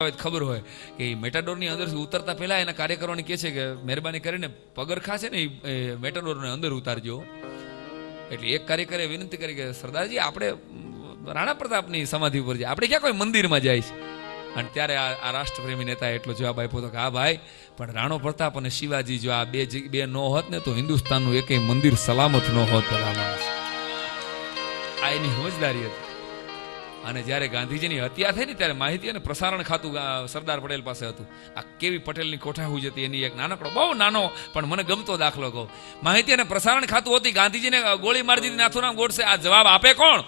ખબર હોય કે મેટાડોરની અંદરથી ઉતરતા પહેલા એના કાર્યકરોને કહે છે કે મહેરબાની કરીને પગરખા છે ને એ મેટાડોરને અંદર ઉતારજો. એટલે એક કાર્યકરે વિનંતી કરી કે સરદારજી આપણે રાણા પ્રતાપની સમાધિ ઉપર જાય, આપણે ક્યાં કોઈ મંદિરમાં જાય છે? અને ત્યારે આ રાષ્ટ્રપ્રેમી નેતાએ એટલો જવાબ આપ્યો હતો કે હા ભાઈ, પણ રાણો પ્રતાપ અને શિવાજી જો આ બે નો હોત ને તો હિન્દુસ્તાનનું એકેય મંદિર સલામત ન હોત. આ એની સમજદારી હતી. અને જ્યારે ગાંધીજીની હત્યા થઈ ને ત્યારે માહિતી અને પ્રસારણ ખાતું સરદાર પટેલ પાસે હતું. આ કેવી પટેલની કોઠાહૂજ હતી એની એક નાનકડો, બહુ નાનો પણ મને ગમતો દાખલો કહું. માહિતી અને પ્રસારણ ખાતું હતી. ગાંધીજીને ગોળી મારી દીધી નાથુરામ ગોડસે. આ જવાબ આપે કોણ?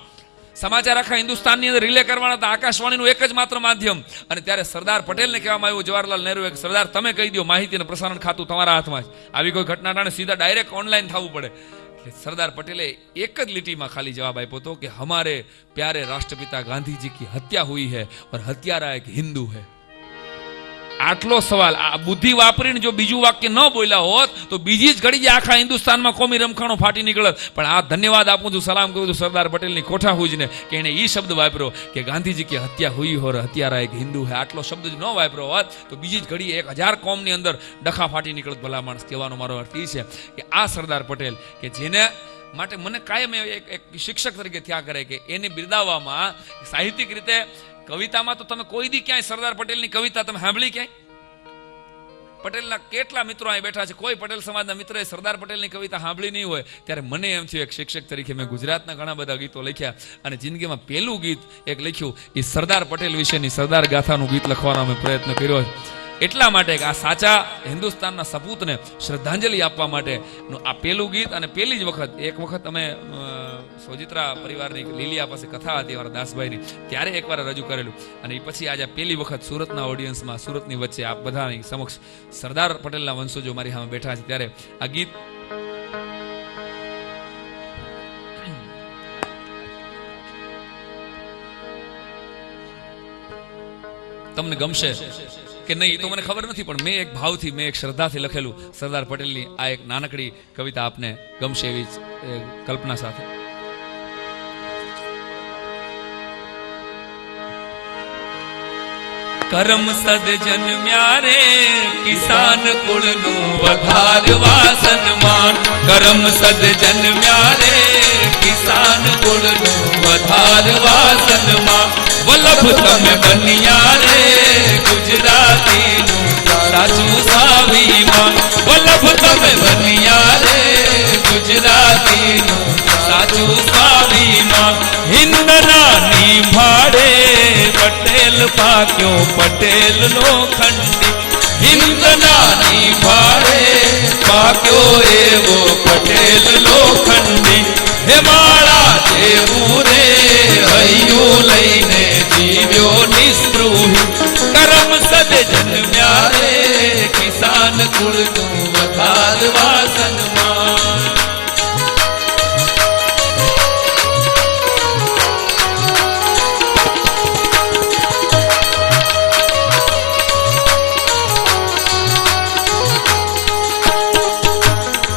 સમાચાર આખા હિન્દુસ્તાનની અંદર રિલે કરવાના હતા. આકાશવાણીનું એક જ માત્ર માધ્યમ. અને ત્યારે સરદાર પટેલને કહેવામાં આવ્યું, જવાહરલાલ નહેરુએ, સરદાર તમે કહી દો, માહિતી અને પ્રસારણ ખાતું તમારા હાથમાં છે. આવી કોઈ ઘટના ટાણે સીધા ડાયરેક્ટ ઓનલાઈન થવું પડે. सरदार पटेले एक ज लिटी में खाली जवाब आप्यो तो कि हमारे प्यारे राष्ट्रपिता गांधी जी की हत्या हुई है और हत्यारा एक हिंदू है. आटलो सवाल आ बुद्धि वापरीने जो बीजू वाक्य न बोल्या होत तो बीजी ज घड़ी आखा हिंदुस्तान में कोमी रमखाणो फाटी निकळत. पण आ धन्यवाद आपू छुं, सलाम करूं छुं सरदार पटेल नी कोठाहूज ने कि एणे ई शब्द वापरो कि गांधी जी की हत्या हुई हो और हत्यारा एक हिंदू है. आटलो शब्द ज न वापरो होत तो बीजी ज घड़ी 1000 कोम नी अंदर डखा फाटी निकळत. भला माणस कहेવાનો मारो अर्थ ई छे कि आ सरदार पटेल के जेने માટે મને કાયમ એક શિક્ષક તરીકે થયા કરે કે એને બિરદાવવામાં સાહિત્યિક રીતે કવિતામાં તો તમે કોઈ દી ક્યાંય સરદાર પટેલની કવિતા તમે સાંભળી ક્યાંય? પટેલના કેટલા મિત્રો અહીં બેઠા છે, કોઈ પટેલ સમાજના મિત્રએ સરદાર પટેલની કવિતા સાંભળી નહીં હોય. ત્યારે મને એમ થયું, એક શિક્ષક તરીકે મેં ગુજરાતના ઘણા બધા ગીતો લખ્યા અને જિંદગીમાં પહેલું ગીત એક લખ્યું એ સરદાર પટેલ વિશેની સરદાર ગાથાનું ગીત લખવાનો અમે પ્રયત્ન કર્યો. એટલા માટે કે આ સાચા હિન્દુસ્તાનના સપૂતને શ્રદ્ધાંજલિ આપવા માટે આ પહેલું ગીત. અને પહેલી જ વખત એક વખત અમે સોજિત્રા પરિવારની લીલિયા પાસે કથા હતી અમારા દાસભાઈની, ત્યારે એકવાર રજૂ કરેલું. અને એ પછી આજે પહેલી વખત સુરતના ઓડિયન્સમાં, સુરતની વચ્ચે આ બધાની સમક્ષ સરદાર પટેલના વંશજો મારી સામે બેઠા છે ત્યારે આ ગીત તમને ગમશે કે નહીં તો મને ખબર નથી, પણ મેં એક ભાવથી, મેં એક શ્રદ્ધાથી લખેલું સરદાર પટેલની આ એક નાનકડી કવિતા આપને ગમશે એવી કલ્પના સાથે. કરમ સદ જન્મ્યા રે કિસાન કુળનું વધારવા સન્માન. કરમ સદ જન્મ્યા રે કિસાન કુળનું વધારવા સન્માન. વલ્લભ તમે બન્યા રે ગુજરાતીનું સાચું સ્વાભિમાન. વલ્લભ તમે બન્યા રે ગુજરાતીનું સાચું સ્વાભિમાન. હિંદના નિભાડે પટેલ પાક્યો પટેલ લોખંડી. હિંદના નિભાડે પાક્યો એવો પટેલ લોખંડી. હે માળા જેવું રે હૈયું લઈને જીવ્યો નિસ્પૃહી. કરમ સદ જન્મ્યા રે કિસાન કુળનું વધારવા સન્માન.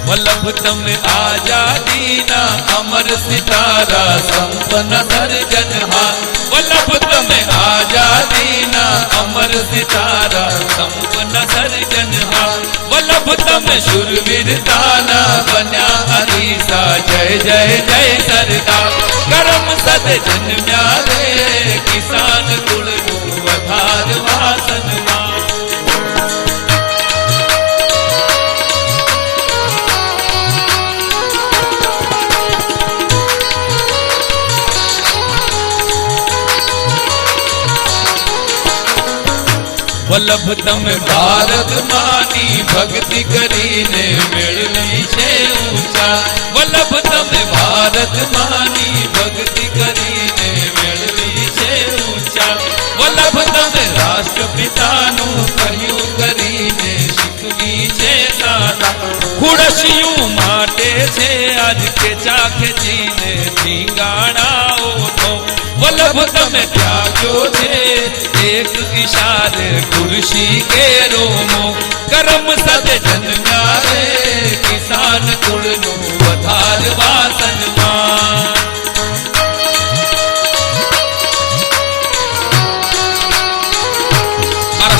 વલ્લભ તમે આઝાદીના અમર સિતારા સંપન્ન સર્જનહાર. વલ્લભ તમે આઝાદીના અમર સિતારા સંપન્ન સર્જનહાર. વલ્લભ તમે શૂરવીરતાના બન્યા અરીસા. જય જય જય સરદાર. કરમ સદ જન્મ્યા રે કિસાન કુળનું વધારવા સન્માન. વલ્લભ તમે ભારત માની ભક્તિ કરીને મેળવી છે ઊંચા. વલ્લભ તમે ભારત માની ભક્તિ કરીને મેળવી છે ઊંચા. વલ્લભ તમે રાષ્ટ્રપિતાનું કહ્યું કરીને શીખવી છે દાદા. ખુડશિયું માટે છે આજ ખેંચા ખેંચીને ધીંગાણાઓ તો. વલ્લભ તમે ત્યાગ્યો છે એક ઇશારે ખુરશી કે રોમો. કરમ સદ જન્મ્યા રે કિસાન કુળનું વધારવા સન્માન.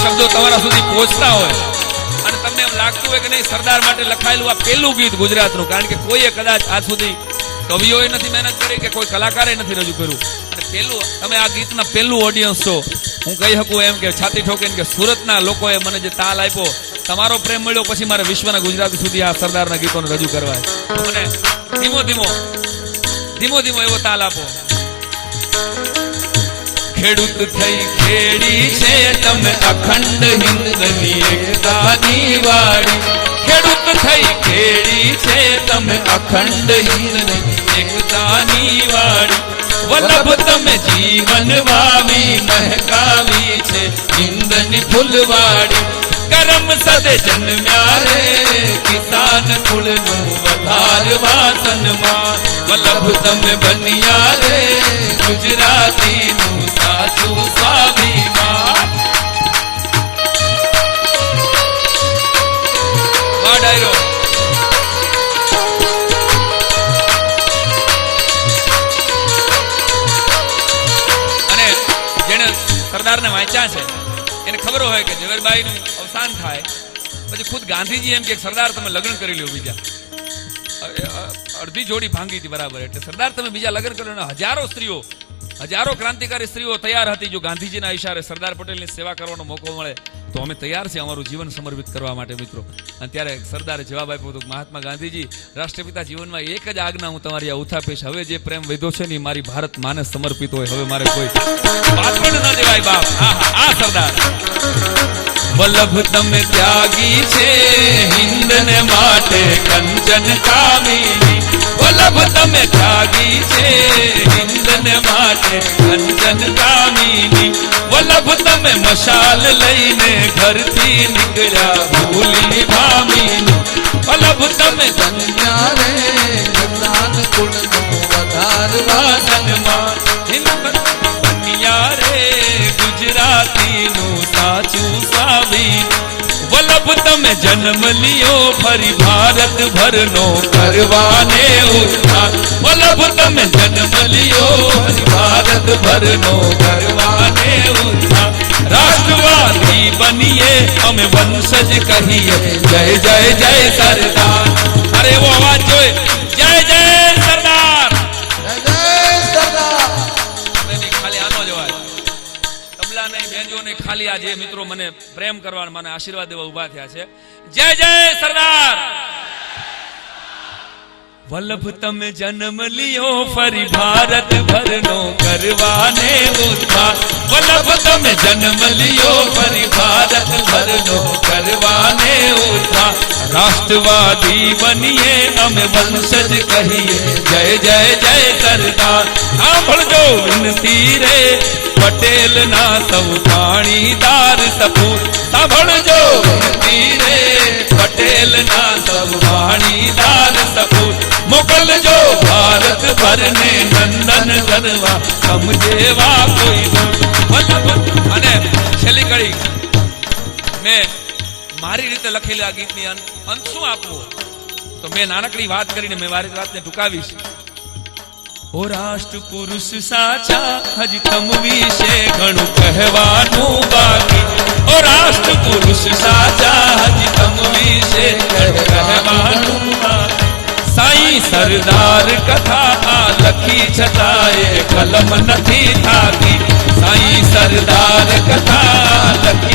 શબ્દો તમારા સુધી પહોંચતા હોય અને તમને એમ લાગતું હોય કે નહીં સરદાર માટે લખાયેલું આ પહેલું ગીત ગુજરાતનું, કારણ કે કોઈએ કદાચ આજ સુધી કવિઓએ નથી મહેનત કરી કે કોઈ કલાકારે નથી રજૂ કર્યું, અને પહેલું તમે આ ગીતના પહેલું ઓડિયન્સ છો. હું કહી શકું એમ કે છાતી ઠોકીને કે સુરતના લોકોએ મને જે તાલ આપ્યો, તમારો પ્રેમ મળ્યો પછી મારે વિશ્વના ગુજરાતી સુધી આ સરદારના ગીતોને રજૂ કરવા. મને ધીમો ધીમો એવો તાલ આપો. ખેડૂત થઈ ખેડી છે તમે અખંડ હિંદની એકતાની વાડી, ખેડૂત થઈ ખેડી છે તમે અખંડ હિંદની એકતાની વાડી, વલ્લભ તમે જીવન વાવી મહેકાવી છે હિંદની ફૂલવાડી, કરમ સદે જન્મ્યા રે કિસાન કુળનું વધારવા સન્માન, વલ્લભ તમે બન્યા રે ગુજરાતીનું સાચું સ્વાભિમાન. વાહ ડાયરો. અને જેને સરદારને વાંચ્યા છે એને ખબર હોય કે ઝવેરબાઈનું અવસાન થાય પછી ખુદ ગાંધીજી એમ કે સરદાર તમે લગ્ન કરી લ્યો બીજા. અડધી જોડી ભાંગી હતી બરાબર, એટલે સરદાર તમે બીજા લગ્ન કરો. હજારો સ્ત્રીઓ, હજારો ક્રાંતિકારી સ્ત્રીઓ તૈયાર હતી. જો ગાંધીજીના ઈશારે સરદાર પટેલની સેવા કરવાનો મોકો મળે તો અમે તૈયાર છીએ અમારું જીવન સમર્પિત કરવા માટે મિત્રો. અને ત્યારે સરદારે જવાબ આપ્યો હતો, મહાત્મા ગાંધીજી રાષ્ટ્રપિતા જીવનમાં એક જ આજ્ઞા હું તમારી આ ઉથાપીશ, હવે જે પ્રેમ વધ્યો છે ને મારી ભારત માને સમર્પિત હોય, હવે મારે કોઈ પાછળ ન દેવાય બાપ. આ સરદાર વલ્લભ તમે ત્યાગી છે હિંદને માટે કંચન કામિની, વલ્લભ તમે ત્યાગી છે હિંદને માટે કંચન કામિની, વલ્લભ તમે મશાલ લઈને ઘરથી નીકળ્યા ભૂલી ભામીની, વલ્લભ તમે ધન્યા રે કિસાન કુળનો વધારવા સન્માન, હિંદ બન્યા રે ગુજરાતીનું સાચું સ્વાભિમાન, વલ્લભ તમે જન્મ લિયો ફરી ભારત ભરનો કરવાને ઉત્થાન, વલ્લભ તમે જન્મ લિયો ફરી ભારત ભરનો કરવાને ઉત્થાન, રાષ્ટ્રવાદી બનીએ અમે વંશજ કહીએ જય જય જય સરદાર. અરે એવો અવાજ જોઈએ, જય જય સરદાર, જય જય સરદાર. ખાલી આનો જ અવાજ, તબલા નહીં, બેંજો નહીં, ખાલી આ જે મિત્રો મને પ્રેમ કરવા મને આશીર્વાદ દેવા ઉભા થયા છે, જય જય સરદાર. વલ્લભ તમે જન્મ લિયો ફરી ભારત ભરનો કરવાને ઉત્થાન, વલ્લભ તમે જન્મ લિયો ફરી ભારત ભરનો કરવાને ઉત્થાન, રાષ્ટ્રવાદી બનીએ અમે વંશજ કહીએ જય જય જય સરદાર. સાંભળજો વિનતી રે પટેલ ના સૌ પાણીદાર સપૂત, સાંભળજો વિનતી રે પટેલ ના સૌ પાણીદાર સપૂત, મોકલજો ભારત ભરને નંદન કરવા સમજેવા કોઈ દૂત. અને છેલ્લી કડી મેં મારી રીતે લખેલી આ ગીતની અંત શું આપવો, તો મેં નાનકડી વાત કરીને મેં મારી વાતને ટૂંકાવીશ. ઓ રાષ્ટ્ર પુરુષ સાચા હજી તમ વિશે ઘણું કહેવાનું બાકી, ઓ રાષ્ટ્ર પુરુષ સાચા હજી તમ વિશે કહેવાનું બાકી, સાઈ સરદાર કથા આ લખી છતાંય કલમ નથી થાકી, સાઈ સરદાર કથા લખી